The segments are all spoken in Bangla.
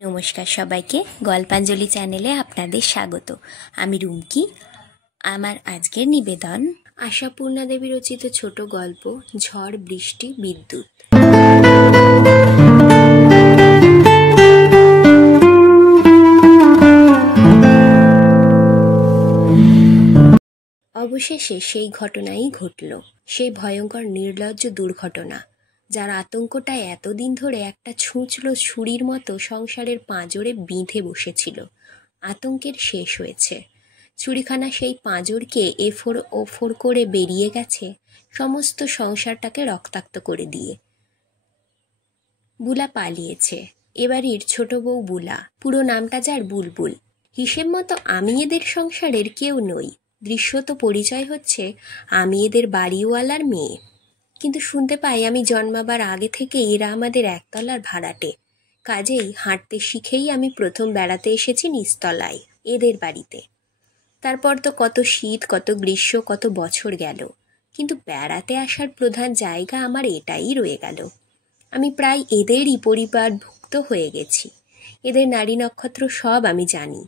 নমস্কার সবাইকে, গল্পাঞ্জলি চ্যানেলে আপনাদের স্বাগত। আমি রুমকি। আমার আজকের নিবেদন আশাপূর্ণা দেবী রচিত ছোট গল্প ঝড় বৃষ্টি বিদ্যুৎ। অবশেষে সেই ঘটনাই ঘটল, সেই ভয়ঙ্কর নির্লজ্জ দুর্ঘটনা, যার আতঙ্কটা এতদিন ধরে একটা ছুঁচলো ছুরির মতো সংসারের পাঁজরে বিঁধে বসেছিল। আতঙ্কের শেষ হয়েছে। ছুরিখানা সেই পাঁজরকে এফোড় ওফোড় করে বেরিয়ে গেছে, সমস্ত সংসারটাকে রক্তাক্ত করে দিয়ে। বুলা পালিয়েছে। এবাড়ির ছোট বউ বুলা, পুরো নামটা যার বুলবুল। হিসেব মতো আমি এদের সংসারের কেউ নই। দৃশ্যত পরিচয় হচ্ছে আমি এদের বাড়িওয়ালার মেয়ে, কিন্তু শুনতে পাই আমি জন্মাবার আগে থেকে এরা আমাদের একতলার ভাড়াটে। কাজেই হাঁটতে শিখেই আমি প্রথম বেড়াতে এসেছি নিচতলায়, এদের বাড়িতে। তারপর তো কত শীত, কত গ্রীষ্ম, কত বছর গেল, কিন্তু বেড়াতে আসার প্রধান জায়গা আমার এটাই রয়ে গেল। আমি প্রায় এদেরই পরিবারভুক্ত হয়ে গেছি। এদের নারী নক্ষত্র সব আমি জানি।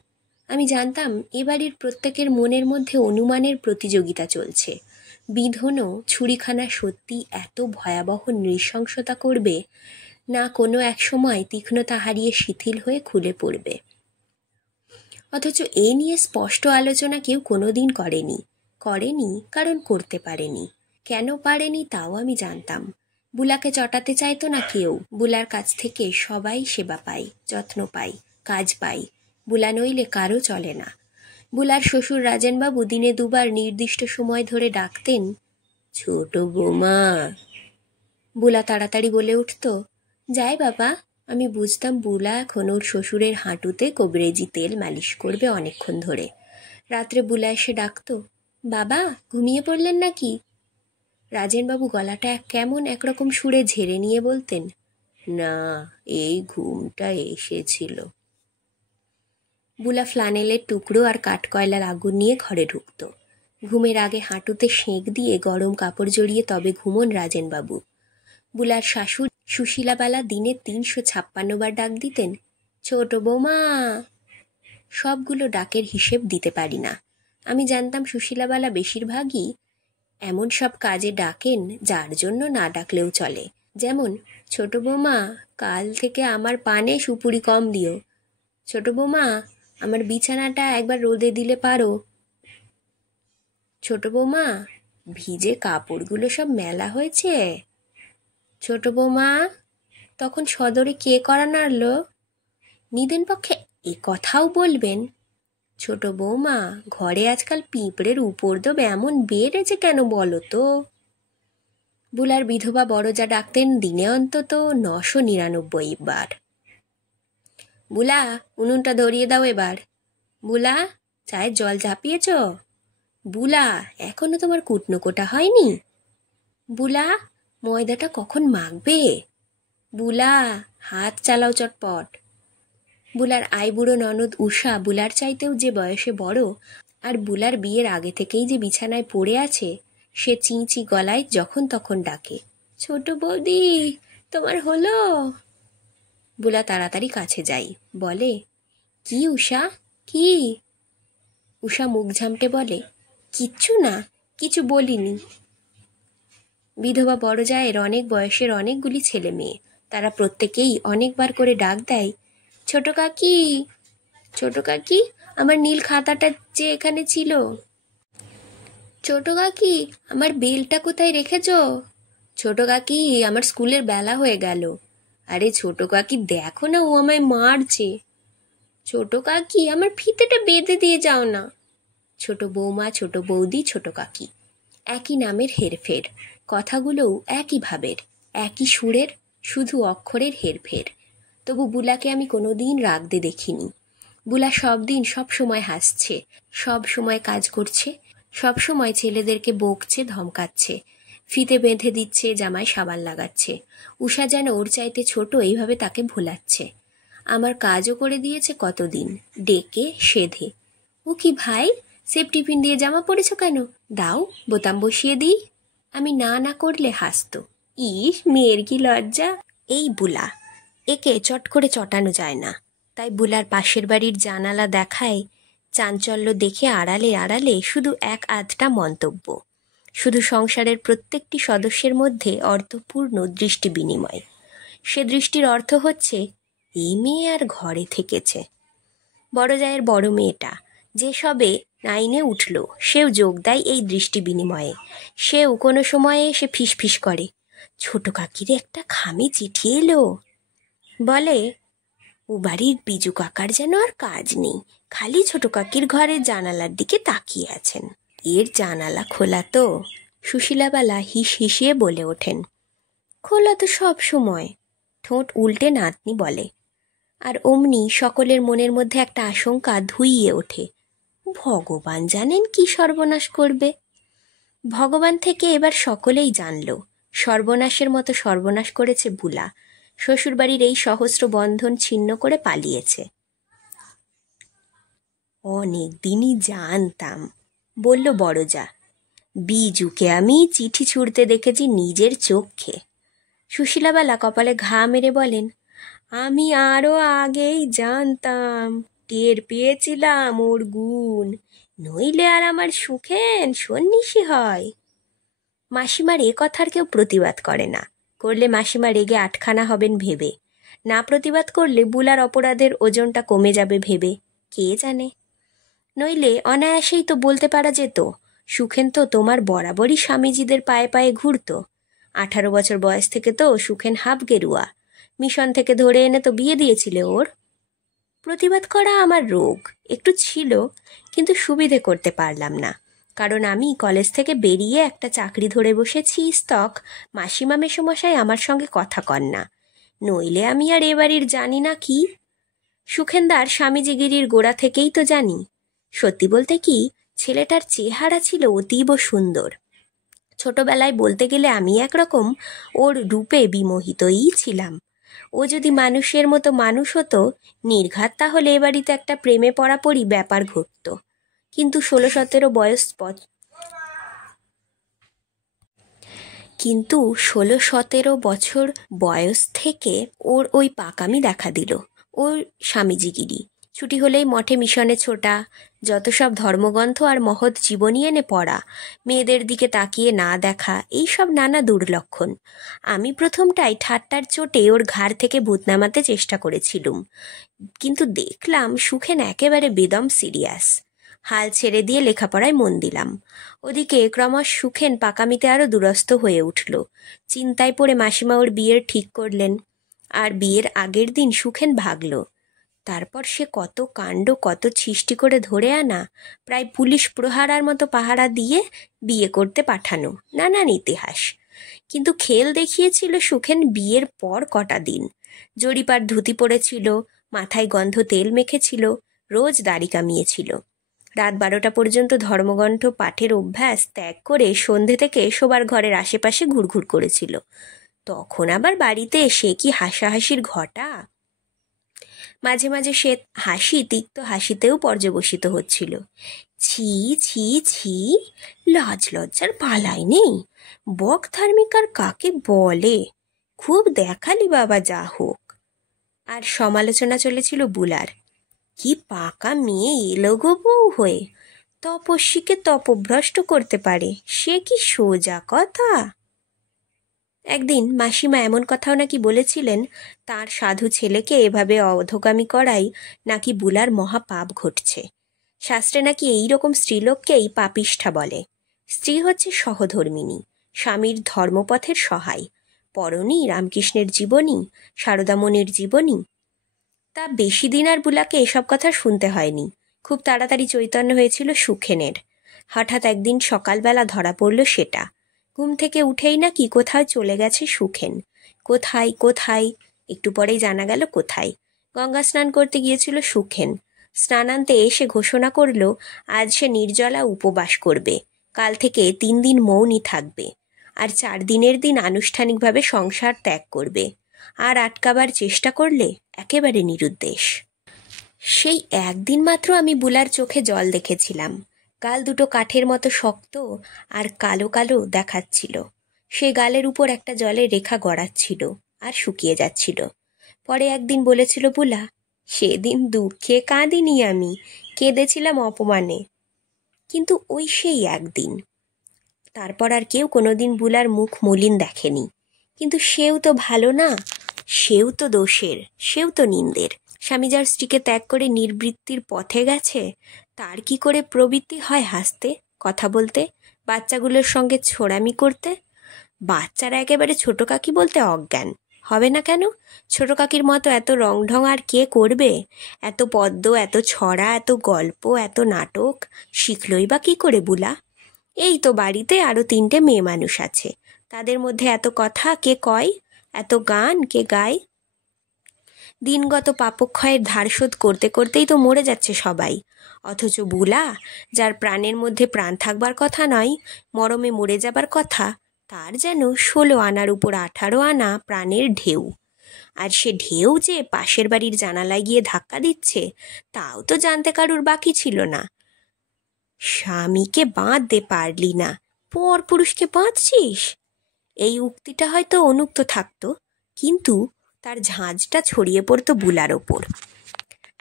আমি জানতাম এ বাড়ির প্রত্যেকের মনের মধ্যে অনুমানের প্রতিযোগিতা চলছে। বিধনও ছুরিখানা সত্যি এত ভয়াবহ নৃশংসতা করবে না কোনো এক সময় তীক্ষ্ণতা হারিয়ে শিথিল হয়ে খুলে পড়বে। অথচ এ নিয়ে স্পষ্ট আলোচনা কেউ কোনোদিন করেনি কারণ করতে পারেনি। কেন পারেনি তাও আমি জানতাম। বুলাকে চটাতে চাইতো না কেউ। বুলার কাছ থেকে সবাই সেবা পায়, যত্ন পায়, কাজ পায়। বুলা নইলে কারো চলে না। বুলার শ্বশুর রাজেনবাবু দিনে দুবার নির্দিষ্ট সময় ধরে ডাকতেন, ছোট বৌমা। বুলা তাড়াতাড়ি বলে উঠত, যাই বাবা। আমি বুঝতাম বুলা এখন ওর শ্বশুরের হাঁটুতে কবরেজি তেল মালিশ করবে অনেকক্ষণ ধরে। রাত্রে বুলা এসে ডাকত, বাবা ঘুমিয়ে পড়লেন নাকি? রাজেনবাবু গলাটা কেমন একরকম সুরে ঝেড়ে নিয়ে বলতেন, না, এই ঘুমটা এসেছিল। বুলা ফ্লানেলের টুকরো আর কাঠকয়লার আগুন নিয়ে ঘরে ঢুকত। ঘুমের আগে হাঁটুতে সেঁক দিয়ে গরম কাপড় জড়িয়ে তবে ঘুমন রাজেনবাবু। বুলার শাশুড়ি সুশীলাবালা দিনে 356 বার ডাক দিতেন, ছোট বৌমা। সবগুলো ডাকের হিসেব দিতে পারি না। আমি জানতাম সুশীলাবালা বেশিরভাগই এমন সব কাজে ডাকেন যার জন্য না ডাকলেও চলে। যেমন, ছোট বৌমা, কাল থেকে আমার পানে সুপুরি কম দিও। ছোট বৌমা, আমার বিছানাটা একবার রোদে দিলে পারো। ছোট বৌমা, ভিজে কাপড়গুলো সব মেলা হয়েছে। ছোট বৌমা, তখন সদরে কে করা নাড়ল? নিদেন পক্ষে এ কথাও বলবেন, ছোট বৌমা, ঘরে আজকাল পিঁপড়ের উপদ্রব এমন বেড়েছে কেন বলো তো? বুলার বিধবা বড় যা ডাকতেন দিনে অন্তত 999 বার, বুলা উনুনটা ধরিয়ে দাও এবার। বুলা, চায়ের জল ঝাঁপিয়েছ? বুলা, এখনো তোমার কুটনো কোটা হয়নি? বুলা, ময়দাটা কখন মাখবে? বুলা, হাত চালাও চটপট। বুলার আইবুড়ো ননদ উষা বুলার চাইতেও যে বয়সে বড়, আর বুলার বিয়ের আগে থেকেই যে বিছানায় পড়ে আছে, সে চিঁচি গলায় যখন তখন ডাকে, ছোট বৌদি, তোমার হলো? বুলা তাড়াতাড়ি কাছে যাই, বলে, কি উষা, কি? উষা মুখ ঝামটে বলে, কিচ্ছু না, কিছু বলিনি। বিধবা বড় জায়ের অনেক বয়সের অনেকগুলি ছেলে মেয়ে। তারা প্রত্যেকেই অনেকবার করে ডাক দেয়, ছোট কাকি, ছোট কাকি, আমার নীল খাতাটা যে এখানে ছিল। ছোট কাকি, আমার বেলটা কোথায় রেখেছ? ছোট কাকি, আমার স্কুলের বেলা হয়ে গেল। আরে ছোট কাকি, দেখো না, ও আমায় মারছে। ছোট কাকি, আমার ফিতেটা বেঁধে দিয়ে যাও না। ছোট বৌমা, ছোট বৌদি, ছোট কাকি, একই নামের হেরফের। কথাগুলোও একই ভাবের, একই সুরের, শুধু অক্ষরের হেরফের। তবু বুলাকে আমি কোনোদিন রাগতে দেখিনি। বুলা সব দিন সব সময় হাসছে, সব সময় কাজ করছে, সব সময় ছেলেদেরকে বকছে, ধমকাচ্ছে, ফিতে বেঁধে দিচ্ছে, জামায় সাবান লাগাচ্ছে। উষা যেন ওর চাইতে ছোট, এইভাবে তাকে ভোলাচ্ছে। আমার কাজও করে দিয়েছে কতদিন, ডেকে সেধে। ও কি ভাই, সেফ টিফিন দিয়ে জামা পরেছ কেন? দাও, বোতাম বসিয়ে দিই। আমি না না করলে হাসতো। ইস, মেয়ের কি লজ্জা। এই বুলা, একে চট করে চটানো যায় না। তাই বুলার পাশের বাড়ির জানালা দেখায় চাঞ্চল্য দেখে আড়ালে আড়ালে শুধু এক আধটা মন্তব্য, শুধু সংসারের প্রত্যেকটি সদস্যের মধ্যে অর্থপূর্ণ দৃষ্টি বিনিময়। সে দৃষ্টির অর্থ হচ্ছে, এই মেয়ে আর ঘরে থেকেছে। বড় জায়ের বড় মেয়েটা যে সবে 9 উঠল, সেও যোগ দেয় এই দৃষ্টি বিনিময়ে। সেও কোনো সময়ে এসে ফিসফিস করে, ছোট কাকির একটা খামি চিঠি এলো। বলে, ও বাড়ির বিজু কাকার যেন আর কাজ নেই, খালি ছোট কাকির ঘরের জানালার দিকে তাকিয়ে আছেন। এর জানালা খোলা তো? সুশীলাবালা হিস হিসিয়ে বলে ওঠেন, খোলা তো সব সময়। ঠোঁট উল্টে নাতনি বলে। আর অমনি সকলের মনের মধ্যে একটা আশঙ্কা ধুইয়ে ওঠে, ভগবান জানেন কি সর্বনাশ করবে। ভগবান থেকে এবার সকলেই জানল সর্বনাশের মতো সর্বনাশ করেছে বুলা। শ্বশুরবাড়ির এই সহস্র বন্ধন ছিন্ন করে পালিয়েছে। অনেক দিনই জানতাম, বলল বড় যা। বিজুকে আমি চিঠি ছুঁড়তে দেখেছি নিজের চোখে। সুশীলাবালা কপালে ঘা মেরে বলেন, আমি আরও আগেই জানতাম, টের পেয়েছিলাম ওর গুণ, নইলে আর আমার সুখেন সন্ন্যাসী হয়। মাসিমার এ কথার কেউ প্রতিবাদ করে না, করলে মাসিমা রেগে আটখানা হবেন ভেবে, না প্রতিবাদ করলে বুলার অপরাধের ওজনটা কমে যাবে ভেবে, কে জানে। নইলে অনায়াসেই তো বলতে পারা যেত, সুখেন তো তোমার বরাবরই স্বামীজিদের পায়ে পায়ে ঘুরত। 18 বছর বয়স থেকে তো সুখেন হাফ গেরুয়া, মিশন থেকে ধরে এনে তো বিয়ে দিয়েছিলে ওর। প্রতিবাদ করা আমার রোগ, একটু ছিল, কিন্তু সুবিধে করতে পারলাম না, কারণ আমি কলেজ থেকে বেরিয়ে একটা চাকরি ধরে বসেছি স্তক মাসিমা মেসোমশাই আমার সঙ্গে কথা কন না, নইলে আমি আর এ বাড়ির জানি না কি। সুখেনদার স্বামীজিগিরির গোড়া থেকেই তো জানি। সত্যি বলতে কি, ছেলেটার চেহারা ছিল অতীব সুন্দর। ছোটবেলায় বলতে গেলে আমি একরকম ওর রূপে বিমোহিতই ছিলাম। ও যদি মানুষের মতো মানুষ হতো নির্ঘাত, তাহলে এ বাড়িতে একটা প্রেমে পড়াপড়ি ব্যাপার ঘটত। কিন্তু 16-17 বছর বয়স থেকে ওর ওই পাকামি দেখা দিল। ওর স্বামীজিগিরি, ছুটি হলেই মঠে মিশনে ছোটা, যত সব ধর্মগ্রন্থ আর মহৎ জীবনী এনে পড়া, মেয়েদের দিকে তাকিয়ে না দেখা, এই সব নানা দুর্লক্ষণ। আমি প্রথমটাই ঠাট্টার চোটে ওর ঘাড় থেকে ভূত নামাতে চেষ্টা করেছিলুম, কিন্তু দেখলাম সুখেন একেবারে বেদম সিরিয়াস। হাল ছেড়ে দিয়ে লেখাপড়ায় মন দিলাম। ওদিকে ক্রমশ সুখেন পাকামিতে আরও দুরস্থ হয়ে উঠল। চিন্তায় পড়ে মাসিমা ওর বিয়ের ঠিক করলেন, আর বিয়ের আগের দিন সুখেন ভাগল। তারপর সে কত কাণ্ড, কত ছিষ্টি করে ধরে আনা, প্রায় পুলিশ প্রহারার মতো পাহারা দিয়ে বিয়ে করতে পাঠানো, নানান ইতিহাস। কিন্তু খেল দেখিয়েছিল সুখেন বিয়ের পর কটা দিন। জরিপার ধুতি পরেছিল, মাথায় গন্ধ তেল মেখেছিল, রোজ দাড়ি কামিয়েছিল। রাত 12টা পর্যন্ত ধর্মগ্রন্থ পাঠের অভ্যাস ত্যাগ করে সন্ধে থেকে শোবার ঘরের আশেপাশে ঘুরঘুর করেছিল। তখন আবার বাড়িতে সে কি হাসাহাসির ঘটা! মাঝে মাঝে সে হাসি তিক্ত হাসিতেও পর্যবসিত হচ্ছিল। ছি ছি ছি, লাজ লজ্জার পালাই নেই, বক ধার্মিকার কাকে বলে, খুব দেখালি বাবা, যা হোক। আর সমালোচনা চলেছিল বুলার, কি পাকা মেয়ে এলো গো বউ হয়ে, তপস্বীকে তপভ্রষ্ট করতে পারে, সে কি সোজা কথা। একদিন মাসিমা এমন কথাও নাকি বলেছিলেন, তার সাধু ছেলেকে এভাবে অধোগামী করাই নাকি বুলার মহাপাপ ঘটছে। শাস্ত্রে নাকি এই রকম স্ত্রীলোককেই পাপিষ্ঠা বলে। স্ত্রী হচ্ছে সহধর্মিণী, স্বামীর ধর্মপথের সহায়, পরনী রামকৃষ্ণের জীবনী, সারদামণির জীবনী। তা বেশি দিন আর বুলাকে এসব কথা শুনতে হয়নি। খুব তাড়াতাড়ি চৈতন্য হয়েছিল সুখেনের। হঠাৎ একদিন সকালবেলা ধরা পড়ল সেটা। ঘুম থেকে উঠেই নাকি কোথায় চলে গেছে সুখেন। কোথায় কোথায়, একটু পরেই জানা গেল কোথায়। গঙ্গা স্নান করতে গিয়েছিল সুখেন। স্নানান্তে এসে ঘোষণা করল আজ সে নির্জলা উপবাস করবে, কাল থেকে 3 দিন মৌনী থাকবে, আর 4 দিনের দিন আনুষ্ঠানিকভাবে সংসার ত্যাগ করবে। আর আটকাবার চেষ্টা করলে একেবারে নিরুদ্দেশ। সেই একদিন মাত্র আমি বুলার চোখে জল দেখেছিলাম। গাল দুটো কাঠের মতো শক্ত আর কালো কালো দেখাচ্ছিল। সে গালের উপর একটা জলের রেখা গড়াচ্ছিল আর শুকিয়ে যাচ্ছিল। পরে একদিন বলেছিল বুলা, সেদিন দুঃখে কাঁদিনি আমি, কেঁদেছিলাম অপমানে। কিন্তু ওই সেই একদিন। তারপর আর কেউ কোনোদিন বুলার মুখ মলিন দেখেনি। কিন্তু সেও তো ভালো না, সেও তো দোষের, সেও তো নিন্দের। স্বামী যার স্ত্রীকে ত্যাগ করে নির্বৃত্তির পথে গেছে, তার কি করে প্রবৃত্তি হয় হাসতে, কথা বলতে, বাচ্চাগুলোর সঙ্গে ছোড়ামি করতে? বাচ্চারা একেবারে ছোট কাকি বলতে অজ্ঞান। হবে না কেন? ছোট কাকির মতো এত রংঢং আর কে করবে? এত পদ্য, এত ছড়া, এত গল্প, এত নাটক শিখলই বা কি করে বুলা? এই তো বাড়িতে আরও 3টে মেয়ে মানুষ আছে, তাদের মধ্যে এত কথা কে কয়? এত গান কে গায়? দিনগত পাপক্ষয়ের ধারশোধ করতে করতেই তো মরে যাচ্ছে সবাই। অথচ বুলা, যার প্রাণের মধ্যে প্রাণ থাকবার কথা নয়, মরমে মরে যাবার কথা, তার যেন 16 আনার উপর 18 আনা প্রাণের ঢেউ। আর সে ঢেউ যে পাশের বাড়ির জানালায় গিয়ে ধাক্কা দিচ্ছে, তাও তো জানতে কারুর বাকি ছিল না। স্বামীকে বাঁধতে পারলি না, পর পুরুষকে বাঁধছিস? এই উক্তিটা হয়তো অনুক্ত থাকতো, কিন্তু তার ঝাঁঝটা ছড়িয়ে পড়তো বুলার ওপর।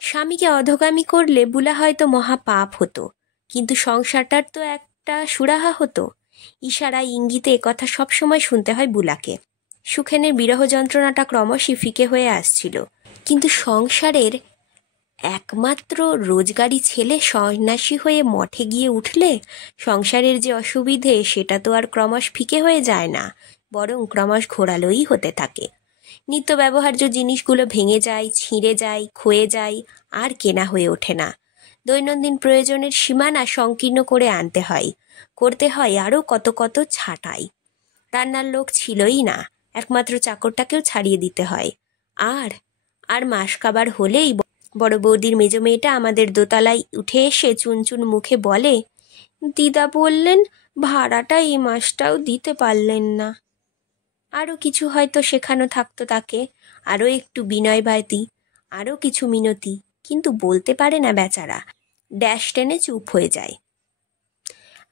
স্বামীকে অধগামী করলে বুলা হয়তো মহাপাপ হতো, কিন্তু সংসারটার তো একটা সুরাহা হতো। ইশারায় ইঙ্গিতে একথা সবসময় শুনতে হয় বুলাকে। সুখেনের বিরহ যন্ত্রণাটা ক্রমশই ফিকে হয়ে আসছিল। কিন্তু সংসারের একমাত্র রোজগারি ছেলে সন্ন্যাসী হয়ে মঠে গিয়ে উঠলে সংসারের যে অসুবিধে, সেটা তো আর ক্রমশ ফিকে হয়ে যায় না, বরং ক্রমশ ঘোরালোই হতে থাকে। নিত্য ব্যবহার্য জিনিসগুলো ভেঙে যায়, ছিঁড়ে যায়, ক্ষয়ে যায়, আর কেনা হয়ে ওঠে না। দৈনন্দিন প্রয়োজনের সীমানা সংকীর্ণ করে আনতে হয়, করতে হয় আরও কত কত ছাঁটাই। রান্নার লোক ছিলই না, একমাত্র চাকরটাকেও ছাড়িয়ে দিতে হয়। আর আর মাস কাবার হলেই বড় বৌদির মেজ মেয়েটা আমাদের দোতলায় উঠে এসে চুনচুন মুখে বলে, দিদা বললেন ভাড়াটা এই মাসটাও দিতে পারলেন না। আরও কিছু হয়তো শেখানো থাকতো তাকে, আরও একটু বিনয় ভাতি, আরও কিছু মিনতি, কিন্তু বলতে পারে না বেচারা, ড্যাশ টেনে চুপ হয়ে যায়।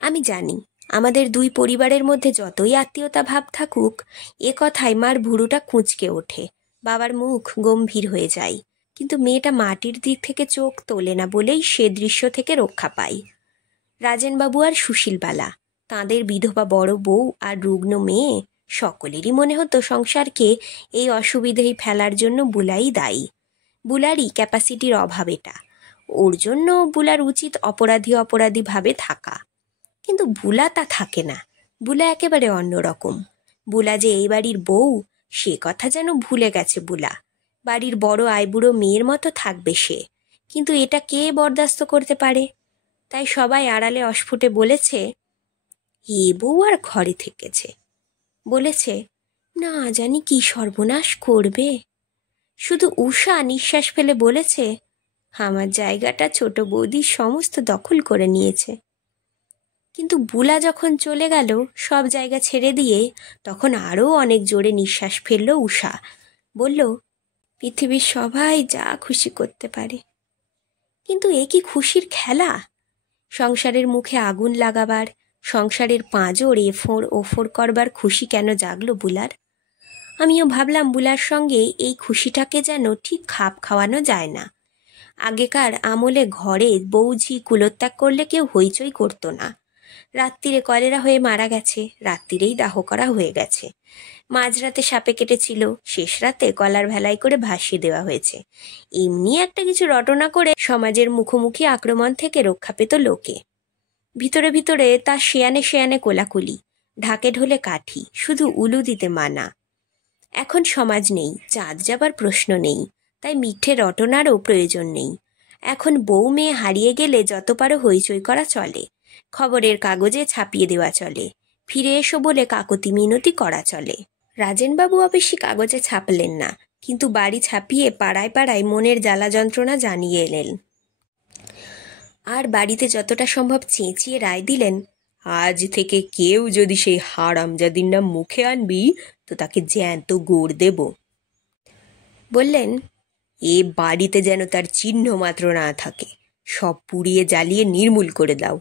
আমি জানি আমাদের দুই পরিবারের মধ্যে যতই আত্মীয়তা ভাব থাকুক, এ কথায় মার ভুরুটা কুঁচকে ওঠে, বাবার মুখ গম্ভীর হয়ে যায়। কিন্তু মেয়েটা মাটির দিক থেকে চোখ তোলে না বলেই সে দৃশ্য থেকে রক্ষা পায়। রাজেনবাবু আর সুশীলবালা, তাঁদের বিধবা বড় বউ আর রুগ্ন মেয়ে, সকলেরই মনে হতো সংসারকে এই অসুবিধেই ফেলার জন্য বুলাই দায়ী। বুলারই ক্যাপাসিটির অভাব এটা, ওর জন্য বুলার উচিত অপরাধী অপরাধী ভাবে থাকা। কিন্তু বুলা তা থাকে না, বুলা একেবারে অন্যরকম। বুলা যে এই বাড়ির বউ, সে কথা যেন ভুলে গেছে বুলা। বাড়ির বড় আইবুড়ো মেয়ের মতো থাকবে সে, কিন্তু এটা কে বরদাস্ত করতে পারে? তাই সবাই আড়ালে অস্ফুটে বলেছে, এ বউ আর ঘরে থেকেছে, বলেছে না জানি কি সর্বনাশ করবে। শুধু উষা নিঃশ্বাস ফেলে বলেছে, আমার জায়গাটা ছোট বৌদি সমস্ত দখল করে নিয়েছে। কিন্তু বুলা যখন চলে গেল সব জায়গা ছেড়ে দিয়ে, তখন আরও অনেক জোরে নিঃশ্বাস ফেলল উষা। বলল, পৃথিবীর সবাই যা খুশি করতে পারে। কিন্তু এ কি খুশির খেলা? সংসারের মুখে আগুন লাগাবার, সংসারের পাঁজর এফোঁড় ওফোড় করবার খুশি কেন জাগলো বুলার? আমিও ভাবলাম বুলার সঙ্গে এই খুশিটাকে যেন ঠিক খাপ খাওয়ানো যায় না। আগেকার আমলে ঘরে বউঝি কুলোত্যাগ করলে কেউ হইচই করতো না। রাত্রিরে কলেরা হয়ে মারা গেছে, রাত্রিরেই দাহ করা হয়ে গেছে। মাঝরাতে সাপে কেটেছিল, শেষ রাতে কলার ভেলাই করে ভাসিয়ে দেওয়া হয়েছে। এমনি একটা কিছু রটনা করে সমাজের মুখোমুখি আক্রমণ থেকে রক্ষা পেত লোকে। ভিতরে ভিতরে তার শেয়ানে শেয়ানে কোলাকুলি, ঢাকে ঢোলে কাঠি, শুধু উলু দিতে মানা। এখন সমাজ নেই, চাঁদ যাবার প্রশ্ন নেই, তাই মিঠে রটনারও প্রয়োজন নেই। এখন বউ মেয়ে হারিয়ে গেলে যত পারো হইচই করা চলে, খবরের কাগজে ছাপিয়ে দেওয়া চলে, ফিরে এসো বলে কাকতি মিনতি করা চলে। রাজেনবাবু অবশ্যই কাগজে ছাপলেন না, কিন্তু বাড়ি ছাপিয়ে পাড়ায় পাড়ায় মনের জ্বালা যন্ত্রণা জানিয়ে এলেন। আর বাড়িতে যতটা সম্ভব চেঁচিয়ে রায় দিলেন, আজ থেকে কেউ যদি সেই হারামজাদির নাম মুখে আনবি তো তাকে জ্যান্ত গোড় দেব। বললেন, এ বাড়িতে যেন তার চিহ্ন মাত্র না থাকে, সব পুড়িয়ে জ্বালিয়ে নির্মূল করে দাও।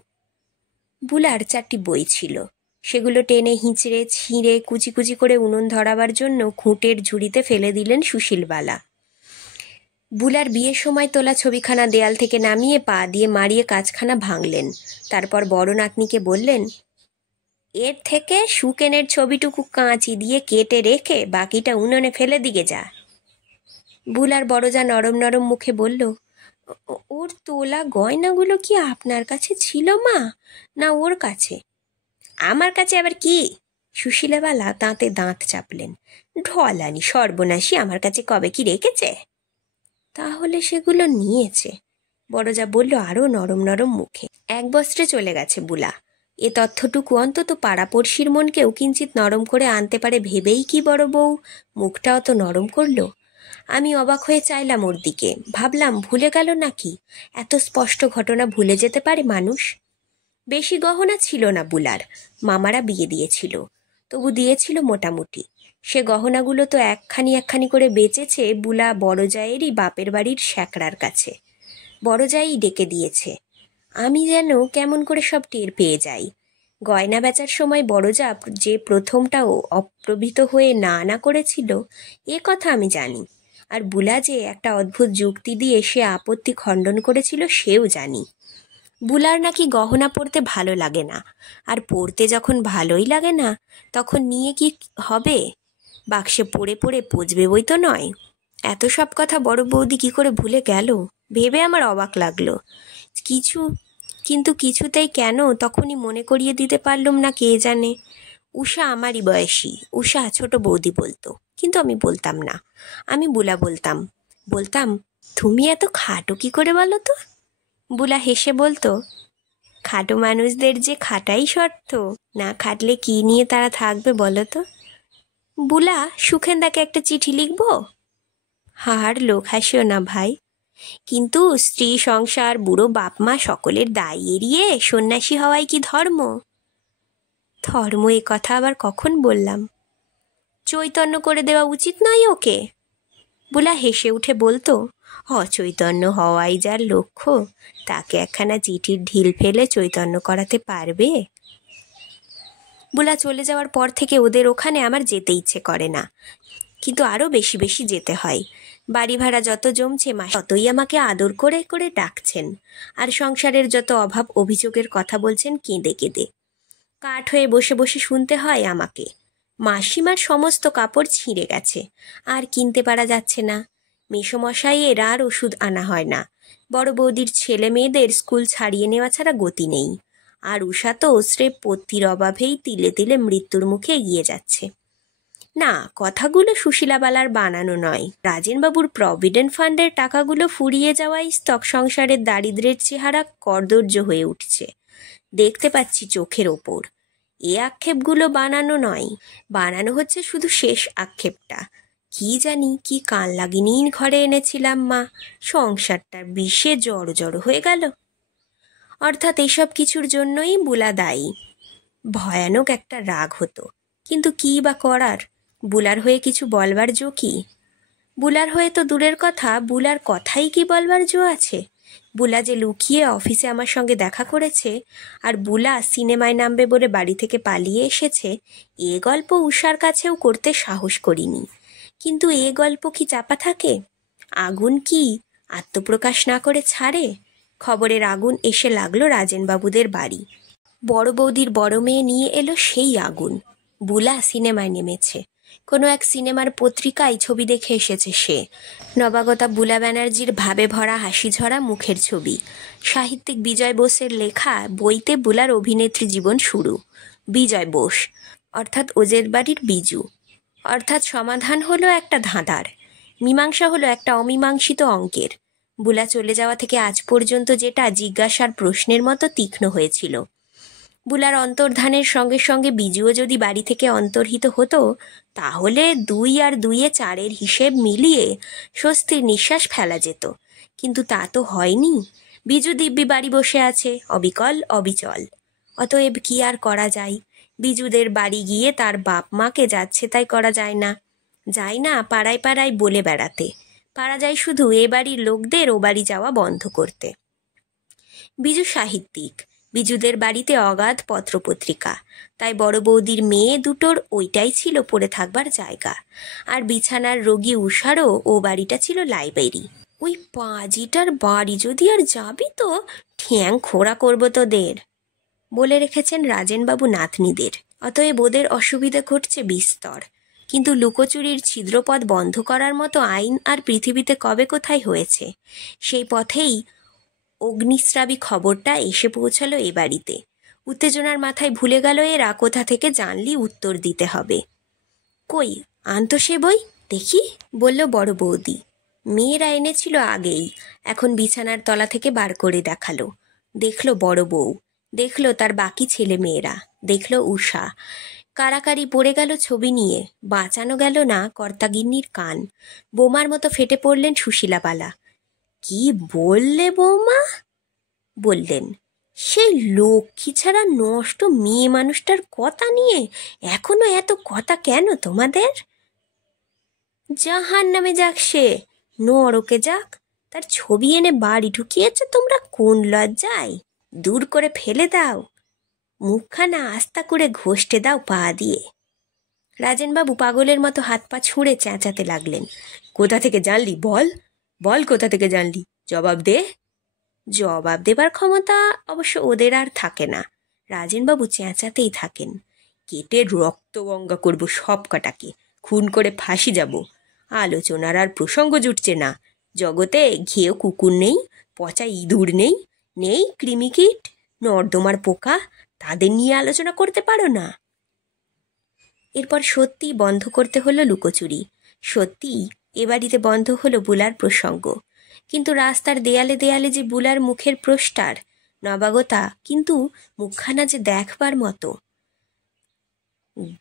বুলার 4টি বই ছিল, সেগুলো টেনে হিঁচড়ে ছিঁড়ে কুচি কুচি করে উনুন ধরাবার জন্য খুঁটের ঝুড়িতে ফেলে দিলেন সুশীলবালা। বুলার বিয়ের সময় তোলা ছবিখানা দেয়াল থেকে নামিয়ে পা দিয়ে মারিয়ে কাঁচখানা ভাঙলেন। তারপর বড় নাতনিকে বললেন, এর থেকে সুকেনের ছবিটুকু কাঁচি দিয়ে কেটে রেখে বাকিটা উনুনে ফেলে দিকে যা। বুলার বড়জা নরম নরম মুখে বলল, ওর তোলা গয়নাগুলো কি আপনার কাছে ছিল মা, না ওর কাছে? আমার কাছে আবার কি? সুশীলাবালা দাঁতে দাঁত চাপলেন। ঢলানি সর্বনাশী, আমার কাছে কবে কি রেখেছে? তাহলে সেগুলো নিয়েছে, বড়জা বলল আরও নরম নরম মুখে। এক বস্ত্রে চলে গেছে বুলা। এ তথ্যটুকু অন্তত পাড়াপড়শির মনকেও কিঞ্চিত নরম করে আনতে পারে ভেবেই কি বড় বউ মুখটা অত নরম করল। আমি অবাক হয়ে চাইলাম ওর দিকে, ভাবলাম ভুলে গেল নাকি? এত স্পষ্ট ঘটনা ভুলে যেতে পারে মানুষ? বেশি গহনা ছিল না বুলার, মামারা বিয়ে দিয়েছিল, তবু দিয়েছিল মোটামুটি। সে গহনাগুলো তো একখানি করে বেচেছে বুলা বড়জায়েরই বাপের বাড়ির শ্যাকরার কাছে। বড়জাই ডেকে দিয়েছে। আমি যেন কেমন করে সব টের পেয়ে যাই। গয়না বেচার সময় বড়জা যে প্রথমটাও অপ্রভৃত হয়ে না করেছিল এ কথা আমি জানি, আর বুলা যে একটা অদ্ভুত যুক্তি দিয়ে সে আপত্তি খণ্ডন করেছিল সেও জানি। বুলার নাকি গহনা পরতে ভালো লাগে না, আর পরতে যখন ভালোই লাগে না তখন নিয়ে কি হবে? বাক্সে পড়ে পড়ে পচবে বই তো নয়। এত সব কথা বড় বৌদি কি করে ভুলে গেল ভেবে আমার অবাক লাগলো। কিন্তু কিছুতেই কেন তখনই মনে করিয়ে দিতে পারলুম না কে জানে। উষা আমারই বয়সী, উষা ছোট বৌদি বলতো, কিন্তু আমি বলতাম না। আমি বুলা বলতাম তুমি এত খাটো কি করে বলো তো? বুলা হেসে বলতো, খাটো মানুষদের যে খাটাই শর্ত, না খাটলে কি নিয়ে তারা থাকবে বলো তো? বুলা, সুখেন্দাকে একটা চিঠি লিখবো? হার লোক হাসিও না ভাই, কিন্তু স্ত্রী সংসার বুড়ো বাপ মা সকলের দায় এড়িয়ে সন্ন্যাসী হওয়াই কি ধর্ম? ধর্ম এ কথা আবার কখন বললাম? চৈতন্য করে দেওয়া উচিত নয় ওকে? বুলা হেসে উঠে বলতো, অচৈতন্য হওয়াই যার লক্ষ্য, তাকে একখানা চিঠির ঢিল ফেলে চৈতন্য করাতে পারবে? বুলা চলে যাওয়ার পর থেকে ওদের ওখানে আমার যেতে ইচ্ছে করে না, কিন্তু আরও বেশি বেশি যেতে হয়। বাড়ি ভাড়া যত জমছে মা ততই আমাকে আদর করে করে ডাকছেন, আর সংসারের যত অভাব অভিযোগের কথা বলছেন কেঁদে কেঁদে। কাঠ হয়ে বসে বসে শুনতে হয় আমাকে। মাসিমার সমস্ত কাপড় ছিঁড়ে গেছে, আর কিনতে পারা যাচ্ছে না। মেসোমশাইয়ের আর ওষুধ আনা হয় না। বড় বৌদির ছেলে মেয়েদের স্কুল ছাড়িয়ে নেওয়া ছাড়া গতি নেই, আর উষা তো স্রেফ পত্তির অভাবেই তিলে তিলে মৃত্যুর মুখে এগিয়ে যাচ্ছে। না, কথাগুলো সুশীলাবালার বানানো নয়। রাজেনবাবুর প্রভিডেন্ট ফান্ডের টাকাগুলো ফুরিয়ে যাওয়ায় স্তক সংসারের দারিদ্র্যের চেহারা কর্দর্য হয়ে উঠছে, দেখতে পাচ্ছি চোখের ওপর। এ আক্ষেপগুলো বানানো নয়, বানানো হচ্ছে শুধু শেষ আক্ষেপটা। কি জানি কি কান লাগিনীর ঘরে এনেছিলাম মা, সংসারটার বিষে জড়ো জড়ো হয়ে গেল। অর্থাৎ এইসব কিছুর জন্যই বুলা দায়ী। ভয়ানক একটা রাগ হতো, কিন্তু কি বা করার? বুলার হয়ে কিছু বলবার জো কি? বুলার হয়ে তো দূরের কথা, বুলার কথাই কি বলবার জো আছে? বুলা যে লুকিয়ে অফিসে আমার সঙ্গে দেখা করেছে, আর বুলা সিনেমায় নামবে বলে বাড়ি থেকে পালিয়ে এসেছে, এ গল্প উষার কাছেও করতে সাহস করিনি। কিন্তু এ গল্প কি চাপা থাকে? আগুন কি আত্মপ্রকাশ না করে ছাড়ে? খবরের আগুন এসে লাগলো রাজেনবাবুদের বাড়ি। বড় বৌদির বড় মেয়ে নিয়ে এলো সেই আগুন। বুলা সিনেমায় নেমেছে। কোনো এক সিনেমার পত্রিকায় ছবি দেখে এসেছে সে। নবাগতা বুলা ব্যানার্জির ভাবে ভরা হাসি ঝরা মুখের ছবি। সাহিত্যিক বিজয় বোসের লেখা বইতে বুলার অভিনেত্রী জীবন শুরু। বিজয় বোস অর্থাৎ ওজের বাড়ির বিজু, অর্থাৎ সমাধান হলো একটা ধাঁধার, মীমাংসা হলো একটা অমীমাংসিত অঙ্কের। বুলা চলে যাওয়া থেকে আজ পর্যন্ত যেটা জিজ্ঞাসার প্রশ্নের মতো তীক্ষ্ণ হয়েছিল। বুলার অন্তর্ধানের সঙ্গে সঙ্গে বিজুও যদি বাড়ি থেকে অন্তর্হিত হতো, তাহলে 2 আর 2 4 হিসেব মিলিয়ে স্বস্তির নিঃশ্বাস ফেলা যেত। কিন্তু তা তো হয়নি। বিজু দিব্যি বাড়ি বসে আছে, অবিকল অবিচল। অতএব কি আর করা যায়? বিজুদের বাড়ি গিয়ে তার বাপ মাকে যাচ্ছে তাই করা যায় না। যায় না পাড়ায় পাড়ায় বলে বেড়াতে, পারা যায় শুধু এ বাড়ির লোকদের ও বাড়ি যাওয়া বন্ধ করতে। বিজু সাহিত্যিক, বিজুদের বাড়িতে অগাধ পত্রপত্রিকা, তাই বড় বৌদির মেয়ে দুটোর ওইটাই ছিল পড়ে থাকবার জায়গা। আর বিছানার রোগী উষারও ও বাড়িটা ছিল লাইব্রেরি। ওই পাজিটার বাড়ি যদি আর যাবি তো ঠ্যাং খোড়া করবো তোদের, বলে রেখেছেন রাজেনবাবু নাতনিদের। অতএব ওদের অসুবিধা ঘটছে বিস্তর, কিন্তু লুকোচুরির ছিদ্রপথ বন্ধ করার মতো আইন আর পৃথিবীতে কবে কোথায় হয়েছে। সেই পথেই অগ্নিস্রাবী খবরটা এসে পৌঁছালো এ বাড়িতে। উত্তেজনার মাথায় ভুলে গেল এরা কোথা থেকে জানলি উত্তর দিতে হবে। কই আনতো সে বই দেখি, বলল বড় বৌদি। মেয়েরা এনেছিল আগেই, এখন বিছানার তলা থেকে বার করে দেখালো। দেখল বড় বউ, দেখল তার বাকি ছেলে মেয়েরা, দেখল উষা। কারাকারি পড়ে গেল ছবি নিয়ে, বাঁচানো গেল না কর্তাগিন্নির কান। বোমার মতো ফেটে পড়লেন সুশীলাবালা। কি বললে বৌমা? বললেন, সেই লক্ষ্মী ছাড়া নষ্ট মেয়ে মানুষটার কথা নিয়ে এখনো এত কথা কেন তোমাদের? জাহান নামে যাক সে, নরকে যাক, তার ছবি এনে বাড়ি ঢুকিয়েছ তোমরা কোন লজ্জায়? দূর করে ফেলে দাও, মুখখানা আস্তা করে ঘষতে দাও পা দিয়ে। রাজেনবাবু পাগলের মতো হাত পা ছুঁড়ে চেঁচাতে লাগলেন। কোথা থেকে জানলি? বল বল, কোথা থেকে জানলি? জবাব দে। জবাব দেবার ক্ষমতা অবশ্য ওদের আর থাকে না। রাজেনবাবু চেঁচাতেই থাকেন। কেটে রক্তগঙ্গা করব সব কটাকে, খুন করে ফাঁসি যাব। আলোচনার আর প্রসঙ্গ জুটছে না। জগতে ঘেয় কুকুর নেই, পচা ইঁদুর নেই, নেই কৃমিকীট, নর্দমার পোকা, তাদের নিয়ে আলোচনা করতে পারো না। এরপর সত্যিই বন্ধ করতে হলো লুকোচুরি, সত্যিই এ বাড়িতে বন্ধ হলো বুলার প্রসঙ্গ। কিন্তু রাস্তার দেয়ালে দেয়ালে যে বুলার মুখের প্রস্টার, নবাগতা, কিন্তু মুখখানা যে দেখবার মতো।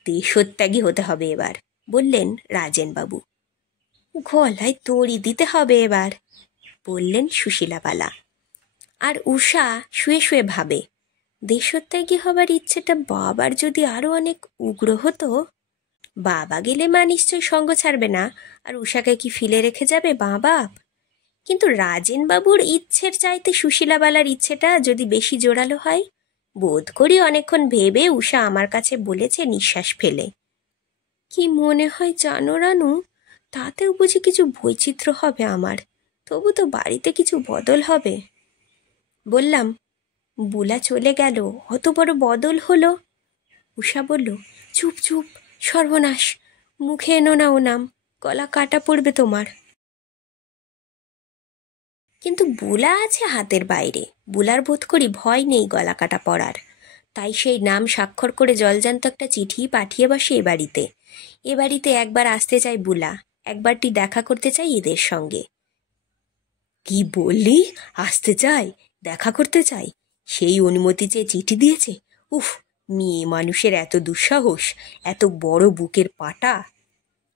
দেশত্যাগী হতে হবে এবার, বললেন রাজেনবাবু। গলায় দড়ি দিতে হবে এবার, বললেন সুশীলাবালা। আর উষা শুয়ে শুয়ে ভাবে, দেশত্যাগী হবার ইচ্ছেটা বাবার যদি আরও অনেক উগ্র হতো। বাবা গেলে মা নিশ্চয় সঙ্গ ছাড়বে না, আর উষাকে কি ফেলে রেখে যাবে মা বাপ? কিন্তু রাজেনবাবুর ইচ্ছের চাইতে সুশীলাবালার ইচ্ছেটা যদি বেশি জোরালো হয়, বোধ করি অনেকক্ষণ ভেবে উষা আমার কাছে বলেছে নিঃশ্বাস ফেলে, কি মনে হয় জানো রানু, তাতেও বুঝি কিছু বৈচিত্র্য হবে আমার, তবু তো বাড়িতে কিছু বদল হবে। বললাম, বুলা চলে গেল, অত বড় বদল হলো। উষা বলল, চুপ চুপ, সর্বনাশ, মুখে এনো না ও নাম, গলা কাটা পড়বে তোমার। কিন্তু বুলা আছে হাতের বাইরে, বুলার বোধ করি ভয় নেই গলা কাটা পড়ার। তাই সেই নাম স্বাক্ষর করে জলজান্ত একটা চিঠি পাঠিয়ে বসে এ বাড়িতে। এ বাড়িতে একবার আসতে চাই বুলা, একবারটি দেখা করতে চাই এদের সঙ্গে। কি বললি? আসতে চাই, দেখা করতে চাই? সেই অনুমতি চেয়ে চিঠি দিয়েছে? উফ, মেয়ে মানুষের এত দুঃসাহস, এত বড় বুকের পাটা!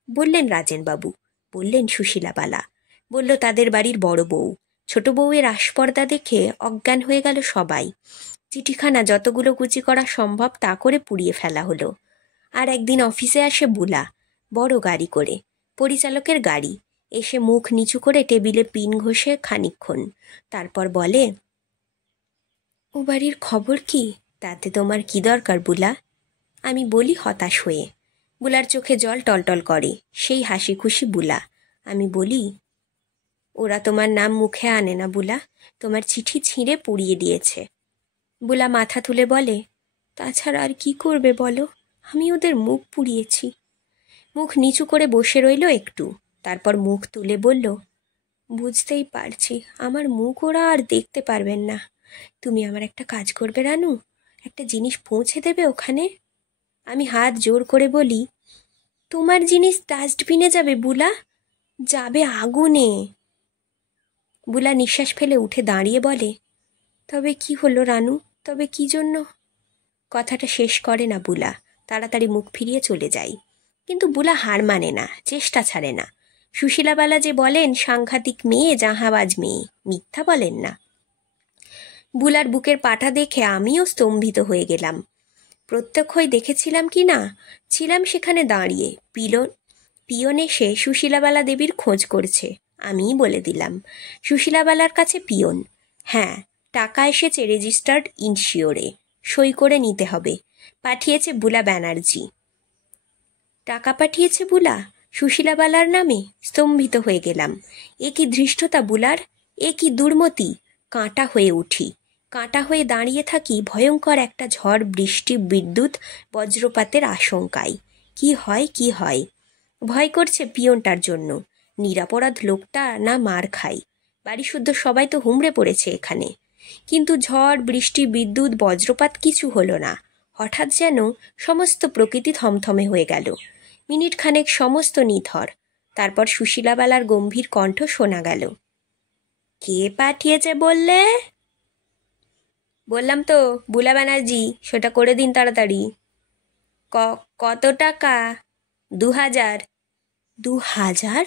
বললেন রাজেনবাবু, বললেন সুশীলাবালা, বলল তাদের বাড়ির বড় বউ। ছোট বউয়ের আস্পর্দা দেখে অজ্ঞান হয়ে গেল সবাই। চিঠিখানা যতগুলো কুচি করা সম্ভব তা করে পুড়িয়ে ফেলা হলো। আর একদিন অফিসে আসে বুলা, বড় গাড়ি করে, পরিচালকের গাড়ি। এসে মুখ নিচু করে টেবিলে পিন ঘষে খানিকক্ষণ, তারপর বলে, ও বাড়ির খবর কি? তাতে তোমার কি দরকার বুলা? আমি বলি হতাশ হয়ে। বুলার চোখে জল টলটল করে, সেই হাসি খুশি বুলা। আমি বলি, ওরা তোমার নাম মুখে আনে না বুলা, তোমার চিঠি ছিঁড়ে পুড়িয়ে দিয়েছে। বুলা মাথা তুলে বলে, তাছাড়া আর কি করবে বলো, আমি ওদের মুখ পুড়িয়েছি। মুখ নিচু করে বসে রইল একটু, তারপর মুখ তুলে বলল, বুঝতেই পারছি আমার মুখ ওরা আর দেখতে পারবেন না। তুমি আমার একটা কাজ করবে রানু, একটা জিনিস পৌঁছে দেবে ওখানে। আমি হাত জোর করে বলি, তোমার জিনিস ডাস্টবিনে যাবে বুলা, যাবে আগুনে। বুলা নিঃশ্বাস ফেলে উঠে দাঁড়িয়ে বলে, তবে কি হলো রানু, তবে কি জন্য? কথাটা শেষ করে না বুলা, তাড়াতাড়ি মুখ ফিরিয়ে চলে যায়। কিন্তু বুলা হার মানে না, চেষ্টা ছাড়ে না। সুশীলাবালা যে বলেন সাংঘাতিক মেয়ে, জাহাবাজ মেয়ে, মিথ্যা বলেন না। বুলার বুকের পাটা দেখে আমিও স্তম্ভিত হয়ে গেলাম। প্রত্যক্ষই দেখেছিলাম কি না, ছিলাম সেখানে দাঁড়িয়ে। পিয়ন এসে সুশীলাবালা দেবীর খোঁজ করছে, আমিই বলে দিলাম, সুশীলাবালার কাছে পিয়ন। হ্যাঁ, টাকা এসেছে রেজিস্টার্ড ইনশিওরে, সই করে নিতে হবে। পাঠিয়েছে বুলা ব্যানার্জি। টাকা পাঠিয়েছে বুলা? সুশীলাবালার নামে স্তম্ভিত হয়ে গেলাম। এ কি ধৃষ্টতা বুলার, এ কি দুর্মতি! কাঁটা হয়ে উঠি, কাঁটা হয়ে দাঁড়িয়ে থাকি ভয়ঙ্কর একটা ঝড়, বৃষ্টি, বিদ্যুৎ, বজ্রপাতের আশঙ্কায়। কি হয় কি হয়! ভয় করছে পিয়নটার জন্য। নিরাপরাধ লোকটা না মার খায়। বাড়িশুদ্ধ সবাই তো হুমড়ে পড়েছে এখানে। কিন্তু ঝড়, বৃষ্টি, বিদ্যুৎ, বজ্রপাত কিছু হলো না। হঠাৎ যেন সমস্ত প্রকৃতি থমথমে হয়ে গেল। মিনিট খানেক সমস্ত নিথর। তারপর সুশীলাবালার গম্ভীর কণ্ঠ শোনা গেল। কে পাঠিয়েছে বললে? বললাম তো, বুলা ব্যানার্জি, সেটা করে দিন তাড়াতাড়ি। কত টাকা? 2000। 2000?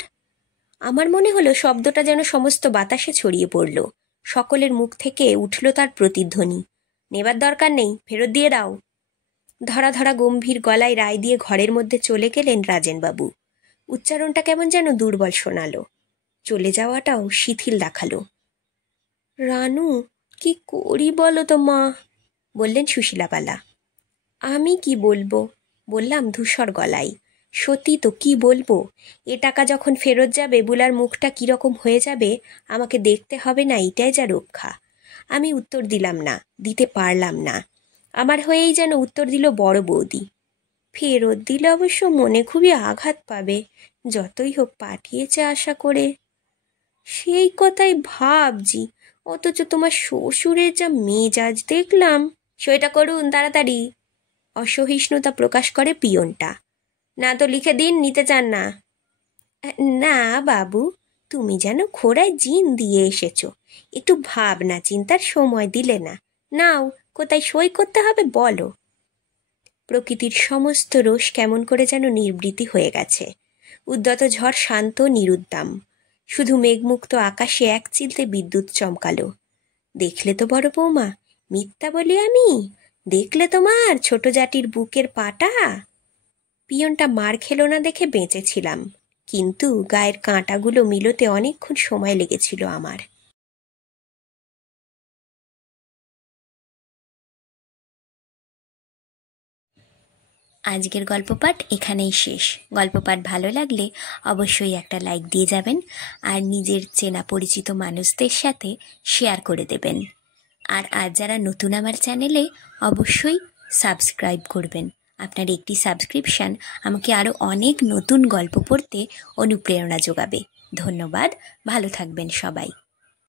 আমার মনে হলো শব্দটা যেন সমস্ত বাতাসে ছড়িয়ে পড়ল। সকলের মুখ থেকে উঠল তার প্রতিধ্বনি। নেবার দরকার নেই, ফেরত দিয়ে দাও। ধরা ধরা গম্ভীর গলায় রায় দিয়ে ঘরের মধ্যে চলে গেলেন রাজেনবাবু। উচ্চারণটা কেমন যেন দুর্বল শোনালো। চলে যাওয়াটাও শিথিল দেখালো। রানু, কি করি বলো তো মা, বললেন সুশীলাবালা। আমি কি বলবো, বললাম ধূসর গলায়। সত্যি তো, কি বলবো? এ টাকা যখন ফেরত যাবে বুলার মুখটা কীরকম হয়ে যাবে আমাকে দেখতে হবে না, এটাই যা রক্ষা। আমি উত্তর দিলাম না, দিতে পারলাম না। আমার হয়েই যেন উত্তর দিল বড় বৌদি। ফেরত দিলে অবশ্য মনে খুবই আঘাত পাবে, যতই হোক পাঠিয়েছে আশা করে। সেই কথাই ভাবছি, অথচ তোমার শ্বশুরের যা মেজাজ দেখলাম। সইটা করুন তাড়াতাড়ি, অসহিষ্ণুতা প্রকাশ করে পিয়নটা। না তো লিখে দিন, নিতে চান না। না বাবু, তুমি যেন খোড়ায় জিন দিয়ে এসেছো, একটু ভাবনা চিন্তার সময় দিলে না। নাও, কোথায় সই করতে হবে বলো। প্রকৃতির সমস্ত রোষ কেমন করে যেন নিবৃত্তি হয়ে গেছে। উদ্যত ঝড় শান্ত নিরুদ্দাম। শুধু মেঘমুক্ত আকাশে এক চিলতে বিদ্যুৎ চমকালো। দেখলে তো বড় বৌমা, মিথ্যা বলি আমি? দেখলে তোমার ছোট জাটির বুকের পাটা? পিয়নটা মার খেলো না দেখে বেঁচেছিলাম, কিন্তু গায়ের কাঁটাগুলো মিলোতে অনেকক্ষণ সময় লেগেছিল আমার। আজকের গল্প পাঠ এখানেই শেষ। গল্প পাঠ ভালো লাগলে অবশ্যই একটা লাইক দিয়ে যাবেন, আর নিজের চেনা পরিচিত মানুষদের সাথে শেয়ার করে দেবেন। আর আজ যারা নতুন আমার চ্যানেলে, অবশ্যই সাবস্ক্রাইব করবেন। আপনার একটি সাবস্ক্রিপশান আমাকে আরও অনেক নতুন গল্প পড়তে অনুপ্রেরণা যোগাবে। ধন্যবাদ, ভালো থাকবেন সবাই।